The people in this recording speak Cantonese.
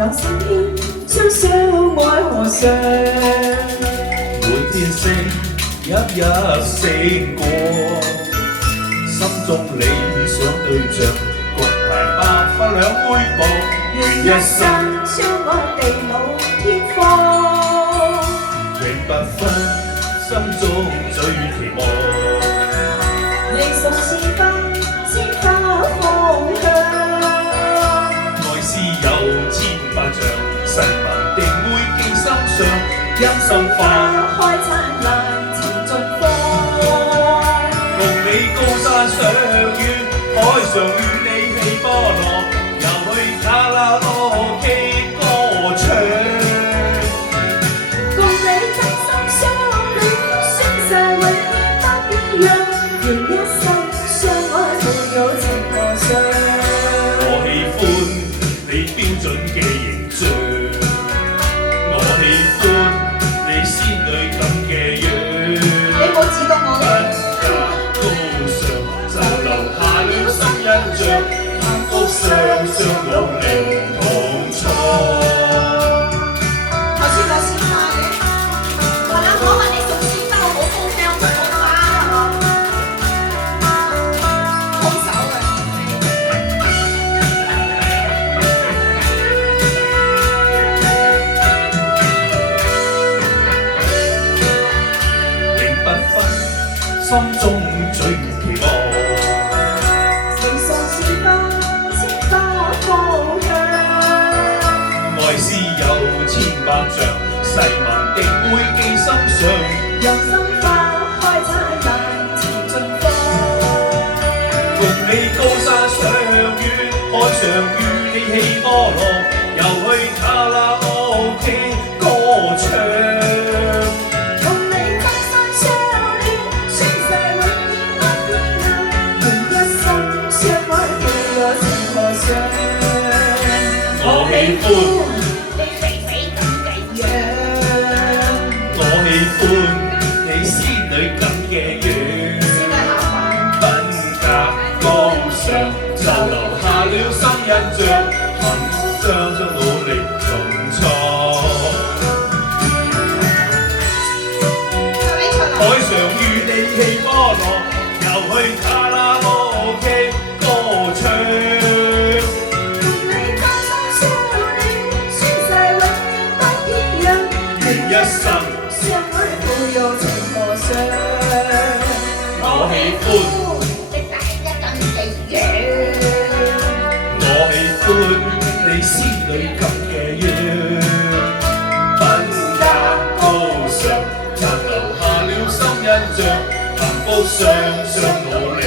那心牽將相愛河上。每天星一一升過，心中理想對象，共排白髮兩杯薄，願一生相愛地老天荒，永不分，心中最期望。離愁是分，鮮花芳香。愛是有千百丈，神明定會記心上，因心花開燦爛似盡放。共你高山上遠，海上與你氣波浪，又去卡拉 OK 歌唱。共你真心相戀，宣誓永遠不變樣，願一生相愛沒有情河上。我喜歡你標準嘅形象，我喜歡你仙女咁嘅樣。你冇指過我品格高尚，就留下了深印象，幸福雙雙努力同創。頭先攞鮮花嘅，係啦，我問你送鮮花，我好高興，我送花啊，空手嘅。永不分，心中最期望。離愁是分，鮮花芳香。愛是有千百丈，誓文定會記心上。讓心花開燦爛似盡放。共你高山上遠，海上與你起波浪，又去卡拉 OK 歌唱。共你真心相戀，宣誓永遠不變樣，願一生相愛沒有情河上。我喜歡你肥肥咁嘅樣，我喜歡你仙女咁嘅樣，先係下凡。品格高尚，就留下了深印象，憑雙雙努力重創。海上與你起波浪，又去卡拉 OK 歌唱。共你真心相戀，宣誓永遠不變樣，願一生相愛沒有情河上。我喜歡。你大一等嘅樣，我喜歡你仙女咁嘅樣，品格高尚，殘留下了深印象，幸福雙雙努力。